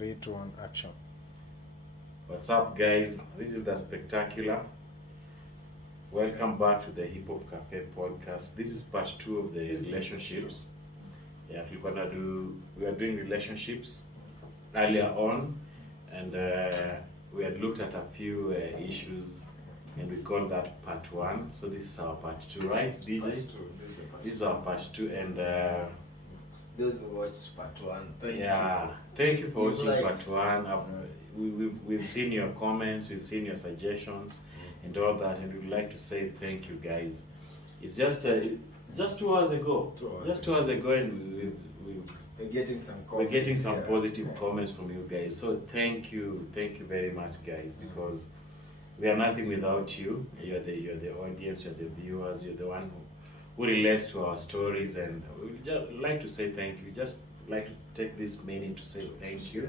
3, 2, 1, action. What's up, guys? This is the Spectacular. Welcome back to the Hip Hop Cafe podcast. This is part 2 of the relationships. Yeah, we are doing relationships earlier on, and we had looked at a few issues, and we called that part 1. So this is our part 2, right, DJ? This is our part 2, and those who watched part 1, thank you for watching part 1. We've seen your comments, we've seen your suggestions, and all that, and we'd like to say thank you, guys. It's just 2 hours ago, and we're getting some positive comments from you guys. So thank you very much, guys, because we are nothing without you. You're the audience, you're the viewers, you're the one who relates to our stories, and we just like to say thank you. Just like to take this minute to say thank you,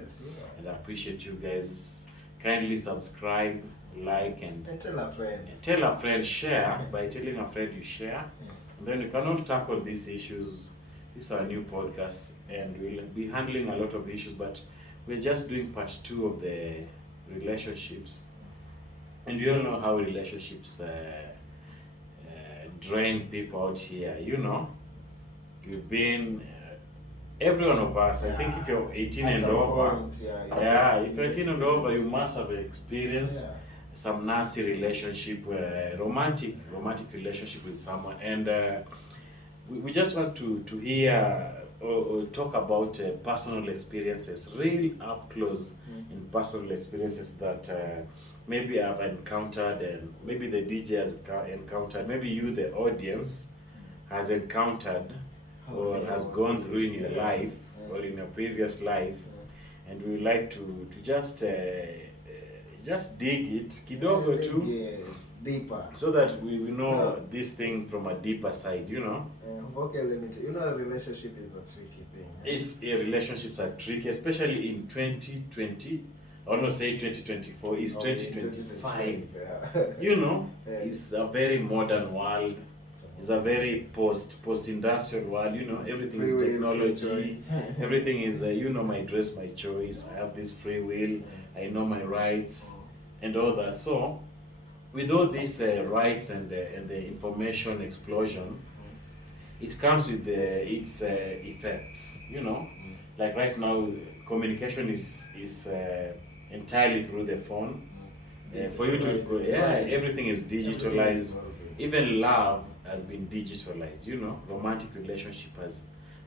and I appreciate you guys. Kindly subscribe, like, and tell a friend. Tell a friend, share. By telling a friend, you share, and then we can all tackle these issues. This is our new podcast, and we'll be handling a lot of issues, but we're just doing part 2 of the relationships, and you all know how relationships drain people out here. You've been every one of us. I think if you're 18 and over, if you're 18 and over, you must have experienced some nasty relationship, romantic relationship with someone, and we just want to hear or talk about personal experiences, real up close and personal experiences that maybe I've encountered, and maybe the DJ has encountered, maybe you, the audience, has encountered or has gone through in your life or in your previous life, and we like to just dig it kidogo too, deeper, so that we know this thing from a deeper side. Okay, let me tell you. A relationship is a tricky thing. Relationships are tricky, especially in 2020. I want to say 2024 is 2025. It's a very modern world. It's a very post-industrial world. Everything is technology. Everything is my dress, my choice. I have this free will. I know my rights and all that. So with all these rights and the information explosion, it comes with its effects. Like right now, communication is entirely through the phone. For you to go, everything is digitalized. Even love has been digitalized. Romantic relationship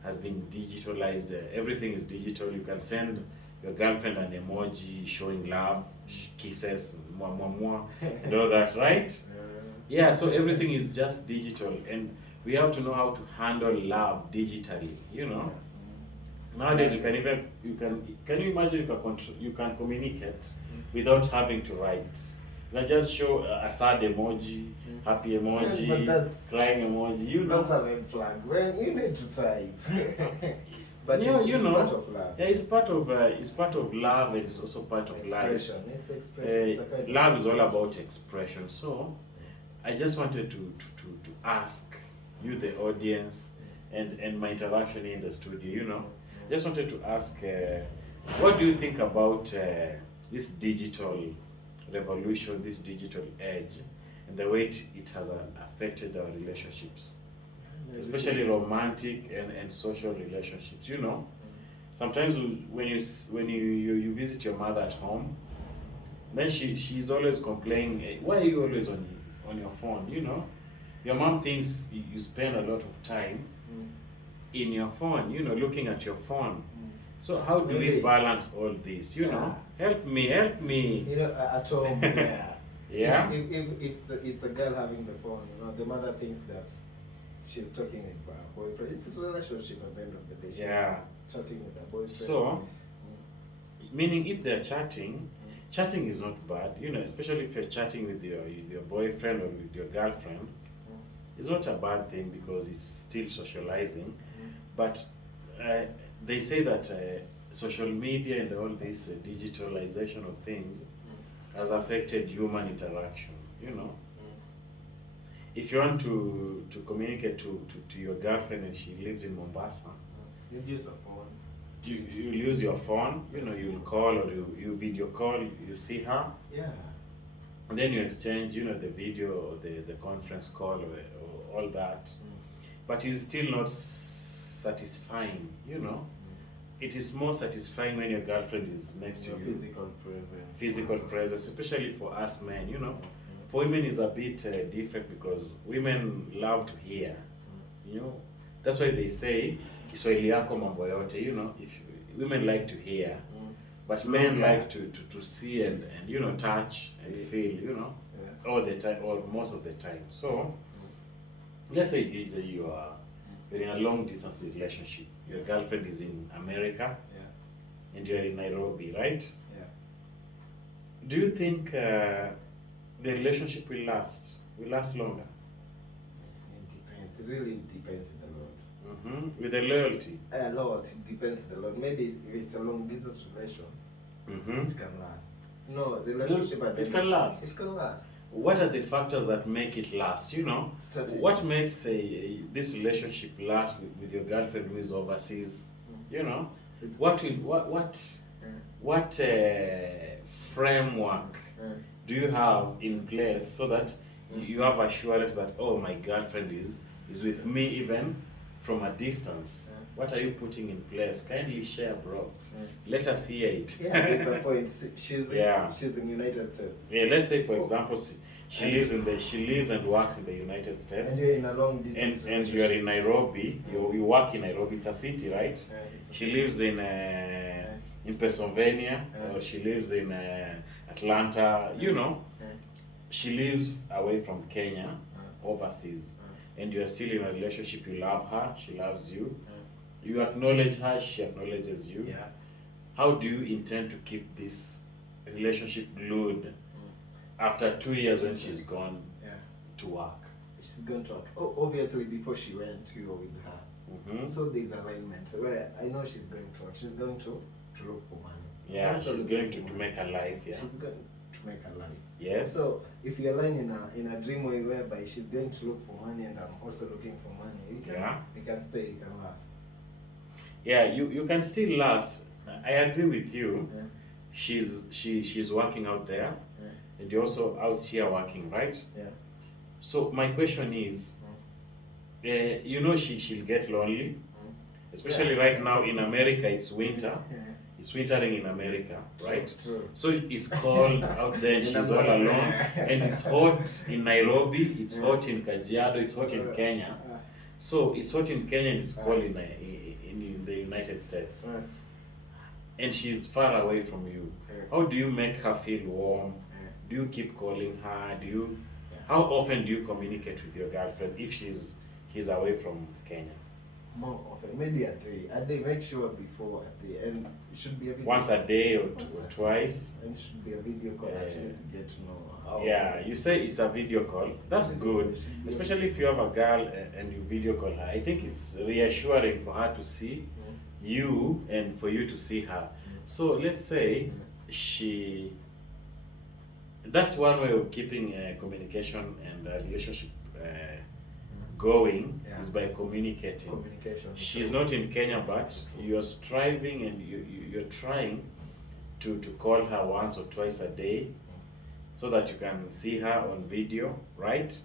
has been digitalized. Everything is digital. You can send your girlfriend an emoji showing love, kisses, mwah, mwah, mwah, and all that, right? So everything is just digital, and we have to know how to handle love digitally. Nowadays you can you imagine you can communicate without having to write. You can just show a sad emoji, happy emoji, crying emoji. That's a red flag. When you need to type. But it's part of love. Yeah, it's part of love, and it's also part of expression. life. It's expression. Love is all about expression. So I just wanted to ask you, the audience, and my interaction in the studio. Just wanted to ask, what do you think about this digital revolution, this digital age, and the way it has affected our relationships, especially romantic and social relationships? Sometimes when you visit your mother at home, then she's always complaining, "Hey, why are you always on your phone?" Your mom thinks you spend a lot of time in your phone, looking at your phone. So how do we balance all this? Help me. At home, If it's a girl having the phone, the mother thinks that she's talking with her boyfriend. It's a relationship at the end of the day. She's chatting with her boyfriend. So, meaning if they're chatting is not bad. Especially if you're chatting with your boyfriend or with your girlfriend, it's not a bad thing because it's still socializing. But they say that social media and all this digitalization of things has affected human interaction. If you want to communicate to your girlfriend and she lives in Mombasa, you use the phone. you'll use your phone, you know, you'll call or you video call, you see her. Yeah. And then you exchange, you know, the video or the conference call or all that. But it's still not satisfying, you know. It is more satisfying when your girlfriend is next to you. Physical presence. Physical presence, especially for us men, you know. For women is a bit different because women love to hear, you know. That's why they say Kiswahili yako mambo yote, you know. If women like to hear, but men like to see and you know, touch and feel, you know, all the time or most of the time. So let's say DJ, you're in a long distance relationship. Your girlfriend is in America, and you're in Nairobi, right? Yeah. Do you think the relationship will last longer? It depends. It really depends a lot. With the loyalty? A lot. It depends a lot. Maybe if it's a long distance relation, it can last. No, relationship it can last. It can last. What are the factors that make it last? You know, Strategies. what makes this relationship last with your girlfriend who is overseas? You know, what framework do you have in place so that you have assurance that, oh, my girlfriend is with me even from a distance? What are you putting in place? Kindly share, bro. Let us hear it. Yeah, that's the point. She's in United States. Yeah, let's say for example, she lives and works in the United States. And you're in a long distance and you're in Nairobi. You work in Nairobi. It's a city, right? She lives in Pennsylvania, or she lives in Atlanta. You know, she lives away from Kenya, overseas, and you are still in a relationship. You love her. She loves you. You acknowledge her. She acknowledges you. Yeah. How do you intend to keep this relationship glued after 2 years when she's gone to work? She's going to work. Oh, obviously, before she went, you were with her. So there's alignment. Where I know she's going to work. She's going to look for money. Yeah, she's going to make a life. Yeah. She's going to make a life. Yes. So if you align in a dream way whereby she's going to look for money and I'm also looking for money, we can stay, we can last. Yeah, you can still last. I agree with you. She's working out there, and you're also out here working, right? Yeah. So my question is, you know, she'll get lonely, especially right now in America. It's winter. It's wintering in America, right? True. So it's cold out there, and she's all alone, and it's hot in Nairobi. It's hot in Kajiado. It's hot in Kenya. So it's hot in Kenya and it's cold in the United States. And she's far away from you. How do you make her feel warm? Do you keep calling her? How often do you communicate with your girlfriend if she's away from Kenya? More often, maybe a day. A day, make sure before a day, and it should be a video. Once a day or twice. And it should be a video call. At least get to know how. Yeah, you say it's a video call. That's good, especially if you have a girl and you video call her. I think it's reassuring for her to see you and for you to see her. So let's say that's one way of keeping communication and a relationship going, is by communicating. She's not in Kenya, but you're striving and you're trying to call her once or twice a day so that you can see her on video, right?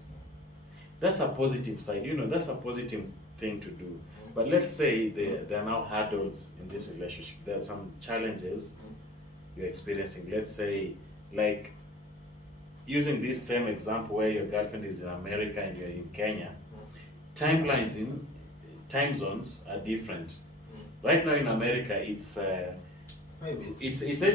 That's a positive side, you know, that's a positive thing to do. But let's say there are now hurdles in this relationship. There are some challenges you're experiencing. Let's say, like, using this same example where your girlfriend is in America and you're in Kenya, timelines in time zones are different. Right now in America, it's 8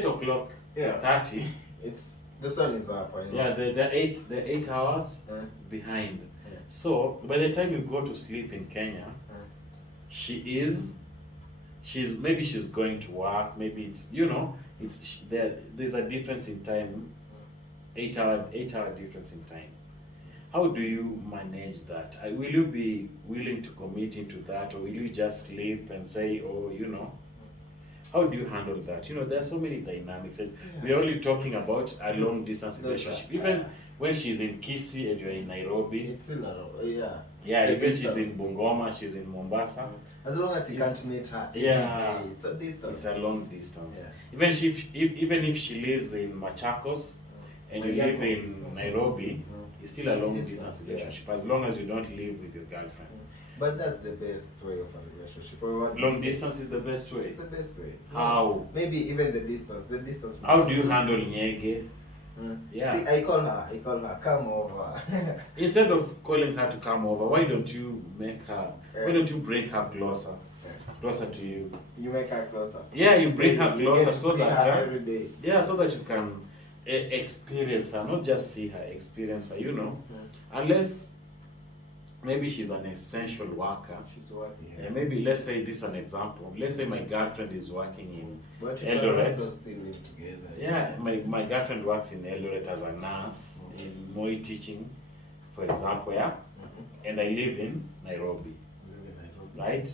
o'clock 30. It's the sun is up. I know. Yeah, they're 8 hours behind. So by the time you go to sleep in Kenya, she's going to work. Maybe it's, you know, there's a difference in time, 8 hour difference in time. How do you manage that? Will you be willing to commit into that, or will you just sleep and say, oh, you know? How do you handle that? You know, there are so many dynamics. And we're only talking about a long distance relationship. Even when she's in Kisii and you're in Nairobi. It's still a yeah, even she's in Bungoma, she's in Mombasa. As long as you can't meet her every day, it's a distance. It's a long distance. Yeah. Even if she lives in Machakos and you live in Nairobi, it's still a long distance relationship, as long as you don't live with your girlfriend. But that's the best way of a relationship. Long distance is the best way. It's the best way. How? Maybe even the distance. The distance. How do you handle nyege? Yeah. See, I call her, come over. Instead of calling her to come over, why don't you make her? Why don't you bring her closer to you? You make her closer. Yeah, you bring her closer so that every day. Yeah, so that you can experience her, not just see her, experience her. You know, unless maybe she's an essential worker. She's working. Yeah, maybe let's say this is an example. Let's say my girlfriend is working in but Eldoret. Still live together. Yeah, my girlfriend works in Eldoret as a nurse in Moi teaching, for example, and I live in Nairobi, right?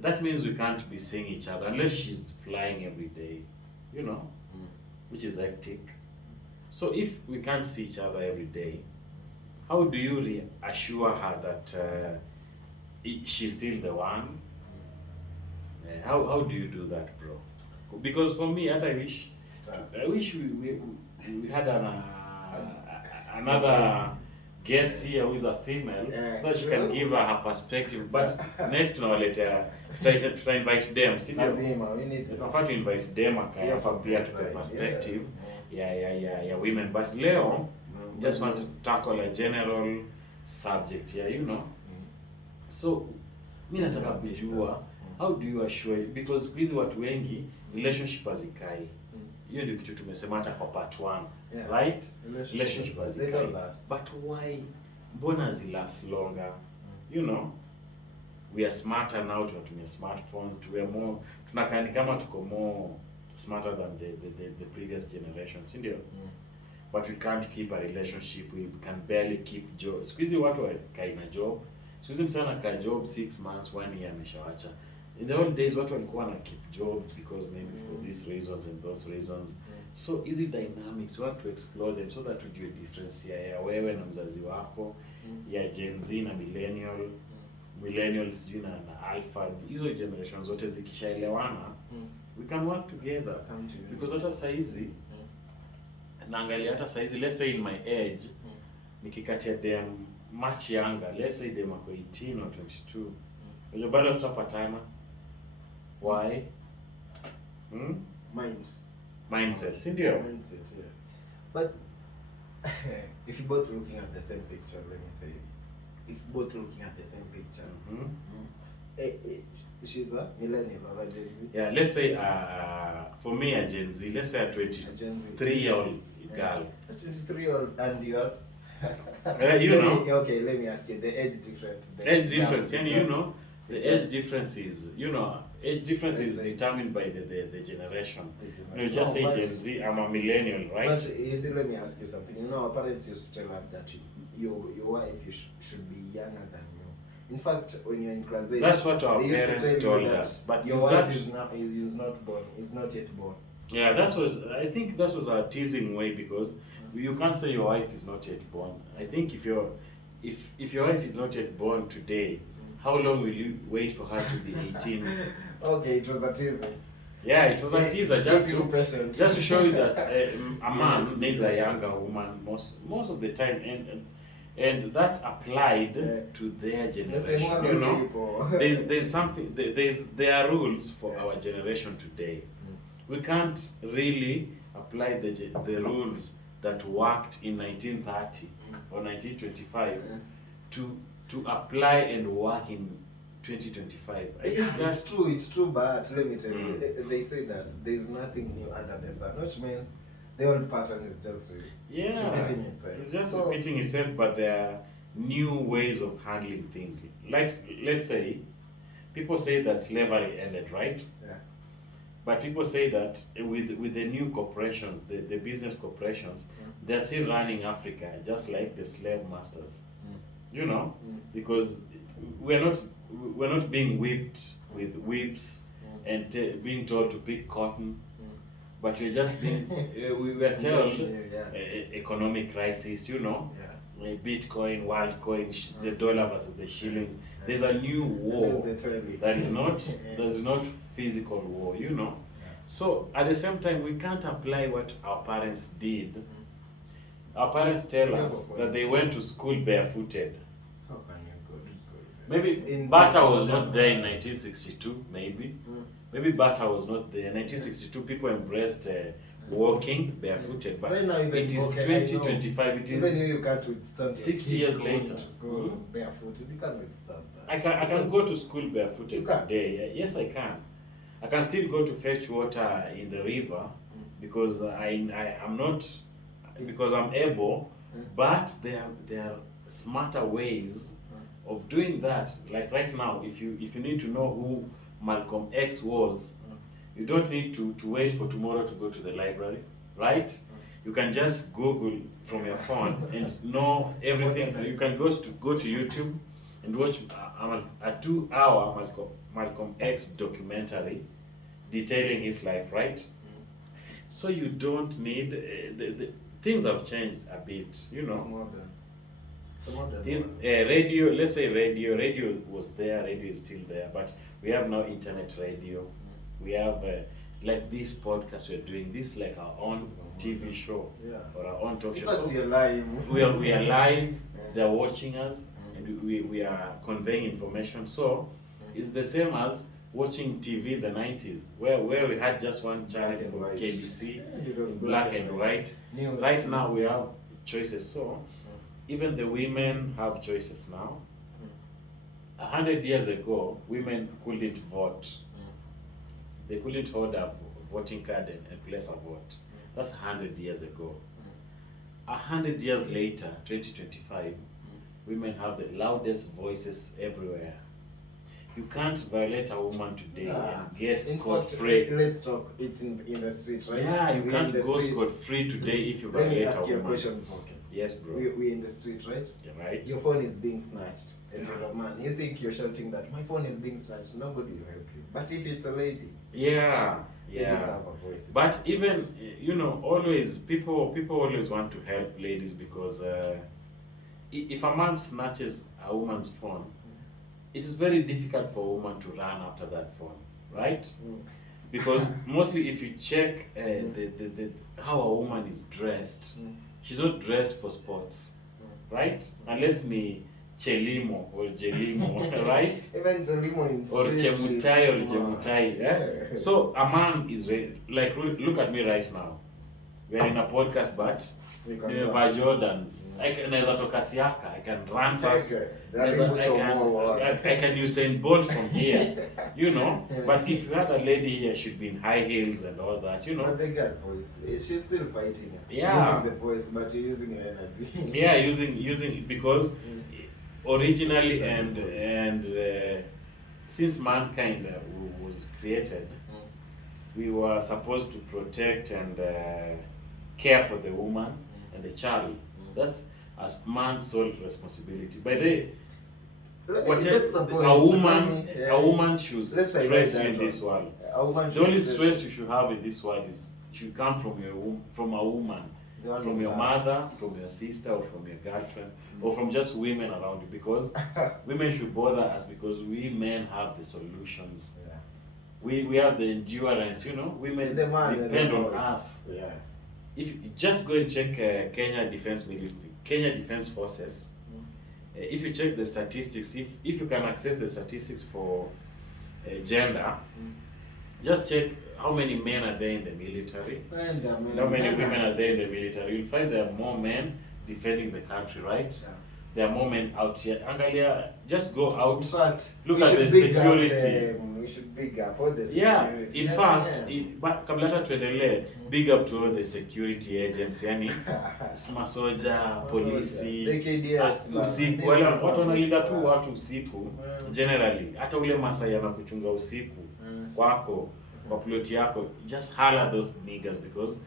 That means we can't be seeing each other unless she's flying every day, you know, which is hectic. So if we can't see each other every day, how do you reassure her that she's still the one? How do you do that, bro? Because for me, I wish we had another guest here who is a female, so she can give her perspective. But next tuta invite them. Tunafaa to invite them akayafapia to the perspective ya women. But leo just want to tackle a general subject here, you know. So mimi nataka kujua, how do you assure, because hizi watu wengi relationship hazikai. Hiyo ndio kitu tumesema hata kwa part 1, right? Relationship hazikai. But why? Mbona zilast longer? You know, we are smarter now, tunatumia smartphones, tunakaa kama tuko more smarter than the previous generations, ndio? But we can't keep a relationship, we can barely keep job. Siku hizi watu wakai na job. Siku hizi msana ka job 6 months, 1 year ameshawacha. In the old days watu walikuwa na keep jobs because maybe for these reasons and those reasons. So easy dynamics, we want to explore them so that tujue difference ya wewe na mzazi wako, ya Gen Z na millennials sijui na alpha. Hizo generations zote zikishaelewana, we can work together. Because hata saizi naangalia hata saizi, let's say in my age, nikikatia dem much younger, let's say dem ako 18 or 22, unajua bado tutapatana. Why? Mindset, si ndio? Mindset, yeah. But if you're both looking at the same picture, let me say, if both looking at the same picture, she's a millennial or a Gen Z? Yeah, let's say for me a Gen Z, let's say a 23-year-old girl. A 23-year-old and you're you know. Okay, let me ask you, the age difference. And you know, the age difference is, age difference is determined by the generation. You just say Gen Z, I'm a millennial, right? But you see, let me ask you something. You know, our parents used to tell us that your wife should be younger than you. In fact, when you're in class 8, that's what our parents told us. But your wife is not born, is not yet born. Yeah, I think that was a teasing way, because you can't say your wife is not yet born. I think if your wife is not yet born today, how long will you wait for her to be 18? Okay, it was a teaser. Yeah, it was a teaser just to show you that a man needs a younger woman most of the time, and that applied to their generation. You know, there's something, there are rules for our generation today. We can't really apply the rules that worked in 1930 or 1925 to apply and work in 2025. It's true, but let me tell you, they say that there's nothing new under the sun, which means the old pattern is just repeating itself. It's just repeating itself, but there are new ways of handling things. Like, let's say, people say that slavery ended, right? Yeah. But people say that with the new corporations, the business corporations, they're still running Africa just like the slave masters. You know, because we're not being whipped with whips and being told to pick cotton, but we're just being we were told economic crisis. You know, Bitcoin, Worldcoin, the dollar versus the shillings. There's a new war that is not physical war, you know. So at the same time, we can't apply what our parents did. Our parents tell us that they went to school barefooted. How can you go to school? Maybe butter was not there in 1962, maybe. Maybe butter was not there. In 1962, people embraced walking barefooted, but right now, it is 2025. It is even you can't withstand 60 years later. To school barefooted, you can't withstand that. I can go to school barefooted today. Yes, I can. I can still go to fetch water in the river because I'm not, because I'm able, but there are smarter ways of doing that. Like right now, if you need to know who Malcolm X was, you don't need to wait for tomorrow to go to the library, right? You can just Google from your phone and know everything. You can go to YouTube and watch a 2-hour Malcolm X documentary detailing his life, right? So you don't need the things have changed a bit, you know. It's modern. Radio, let's say radio was there, radio is still there, but we have now internet radio. We have like this podcast we're doing, this like our own TV show or our own talk show. So we are live. We are live. They're watching us, and we are conveying information. So it's the same as watching TV in the 90s, where we had just one channel for KBC, black and white. Right now we have choices. So even the women have choices now. 100 years ago, women couldn't vote. They couldn't hold a voting card and place a vote. That's 100 years ago. 100 years later, 2025, women have the loudest voices everywhere. You can't violate a woman today and get scot-free. Let's talk. It's in the street, right? Yeah, you can't go scot-free today if you violate a woman. Let me ask you a question. Yes, bro. We're in the street, right? Yeah, right. Your phone is being snatched. And you're a man. You think you're shouting that my phone is being snatched. Nobody will help you. But if it's a lady, ladies have a voice. But even, you know, always people always want to help ladies because if a man snatches a woman's phone, it is very difficult for a woman to run after that phone, right? Because mostly if you check the how a woman is dressed, she's not dressed for sports, right? Unless ni Chelimo or Jelimo, right? Even Chelimo in or Chemutai or Jemutai. Yeah? So a man is very, like, look at me right now. We are in a podcast, but by Jordans. I can toka Siaka. I can run fast. I can Usain Bolt from here, you know. But if you had a lady here, she'd be in high heels and all that, you know. But they got voice. She's still fighting. Yeah. Using the voice, but you're using your energy. Yeah, using because originally and since mankind was created, we were supposed to protect and care for the woman and the child. That's a man's sole responsibility. By the a woman should stress you in this world. The only stress you should have in this world is should come from a woman, from your mother, from your sister, or from your girlfriend, or from just women around you. Because women should bother us because we men have the solutions. We have the endurance, you know. Women depend on us. Yeah. If you just go and check Kenya Defense Forces, if you check the statistics, if you can access the statistics for gender, just check how many men are there in the military, how many women are there in the military. You'll find there are more men defending the country, right? Yeah. There are more men out here. Angalia, just go out. In fact, look at the security. We should big up all the security. Yeah, in fact, but kabla hata tuendelee, big up to all the security agents, yani masoja, polisi, usiku, wale watu wanalinda tu watu usiku, generally, hata ule Masai anakuchunga usiku wako, kwa ploti yako, just holler those niggas because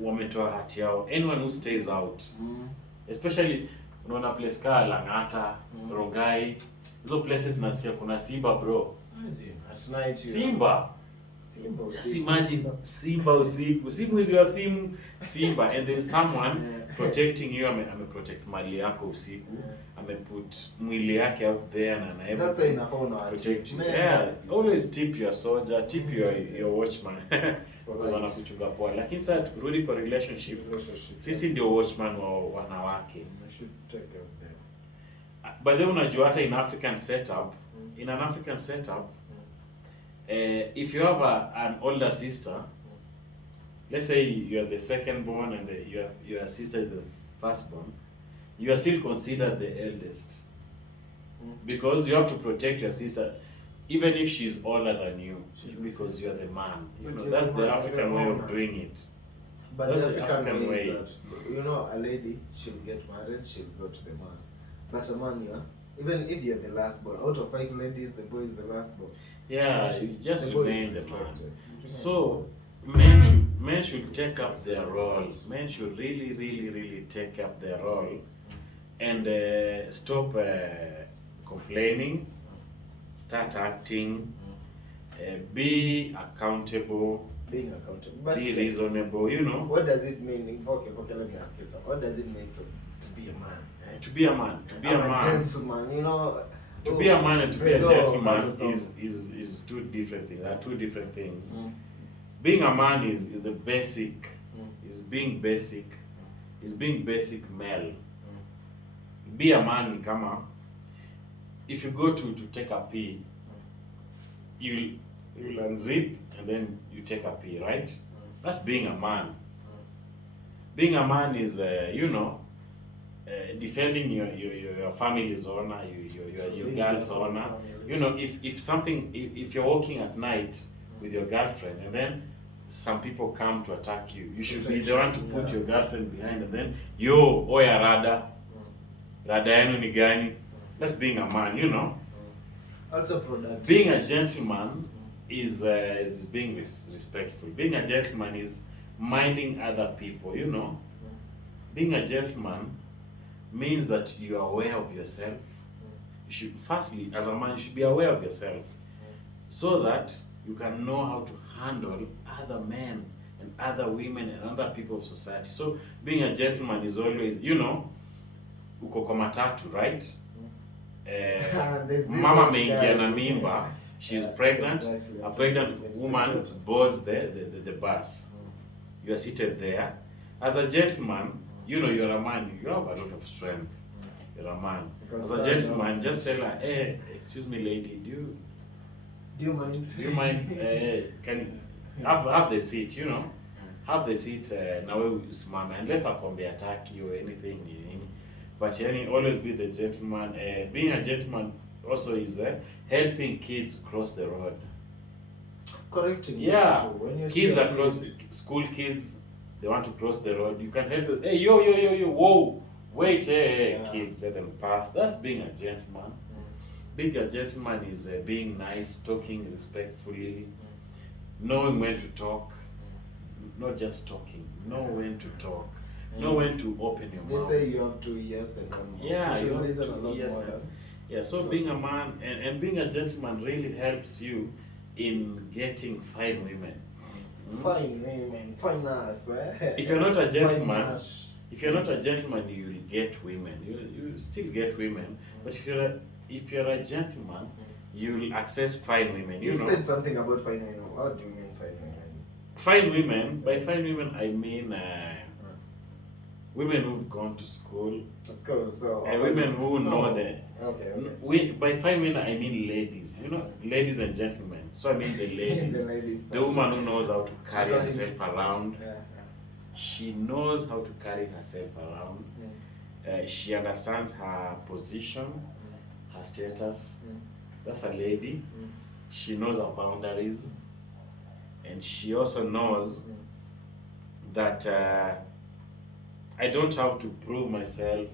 wametoa hati yao. Anyone who stays out, especially unaona place ka Lang'ata, Rongai, hizo places nasikia kuna Simba bro. At night, Simba. Just imagine Simba usiku, si mwizi wa simu, Simba, and there's someone protecting you, protect mali yako usiku, put mwili yake out there na that's why protect you. Yeah, always tip your soldier, tip your watchman. Because wanakuchunga poa. Lakini sasa turudi kwa relationship. Sisi ndio watchman wa wanawake. You should take care of them. But then unajua hata in African setup, in an African setup, if you have an older sister, let's say you are the second born and your sister is the first born, you are still considered the eldest. Because you have to protect your sister, even if she's older than you, because you are the man. You know, that's the African way of doing it. But that's the African way is that, you know, a lady, she'll get married, she'll go to the man. But a man, yeah, even if you're the last born, out of 5 ladies, the boy is the last born. Yeah, you just remain the man. So men should take up their role. Men should really take up their role and stop complaining, start acting, be accountable, being accountable, be reasonable. You know. What does it mean? Okay, let me ask you something. What does it mean to be a man? To be a man. To be a man. Gentleman, you know. To be a man and to be a gentleman is two different things. Are two different things. Being a man is the basic. Is being basic. Is being basic male. Be a man ni kama, if you go to take a pee, you'll unzip and then you take a pee, right? That's being a man. Being a man is you know, defending your family's honor, your girl's honor. You know, if you're walking at night with your girlfriend and then some people come to attack you, you should be the one to put your girlfriend behind and then oya rada yenu ni gani? That's being a man, you know. Also productive. Being a gentleman is being respectful. Being a gentleman is minding other people, you know. Being a gentleman means that you are aware of yourself. You should, firstly, as a man, you should be aware of yourself so that you can know how to handle other men and other women and other people of society. So being a gentleman is always, you know, uko kwa matatu, right? Mama ameingia na mimba, she's pregnant, exactly. A pregnant woman boards the bus. You are seated there. As a gentleman, you know you're a man, you have a lot of strength. You're a man. As a gentleman, just tell her, hey, excuse me lady, do you mind? Can you have the seat, you know? Have the seat na wewe usimame, unless akwambia ataki or anything. But always be the gentleman. Being a gentleman also is helping kids cross the road. Correcting. Yeah, when kids are school kids, they want to cross the road. You can help them. Hey, yo, whoa, wait, hey, kids, let them pass. That's being a gentleman. Being a gentleman is being nice, talking respectfully, knowing when to talk, not just talking. Know when to talk. Know when to open your mouth. They say you have 2 years and then you have 2 years. So being a man and being a gentleman really helps you in getting fine women. Fine women, fine ass. If you're not a gentleman, you will get women. You still get women, but if you're a gentleman, you will access fine women. You know? Said something about fine women. What do you mean fine women? Fine women. By fine women, I mean women who've gone to school. So women who know the. Okay. By fine women, I mean ladies. You know, ladies and gentlemen. So I mean the ladies. The woman who knows how to carry herself around. She knows how to carry herself around. She understands her position, her status. That's a lady. She knows her boundaries. And she also knows that I don't have to prove myself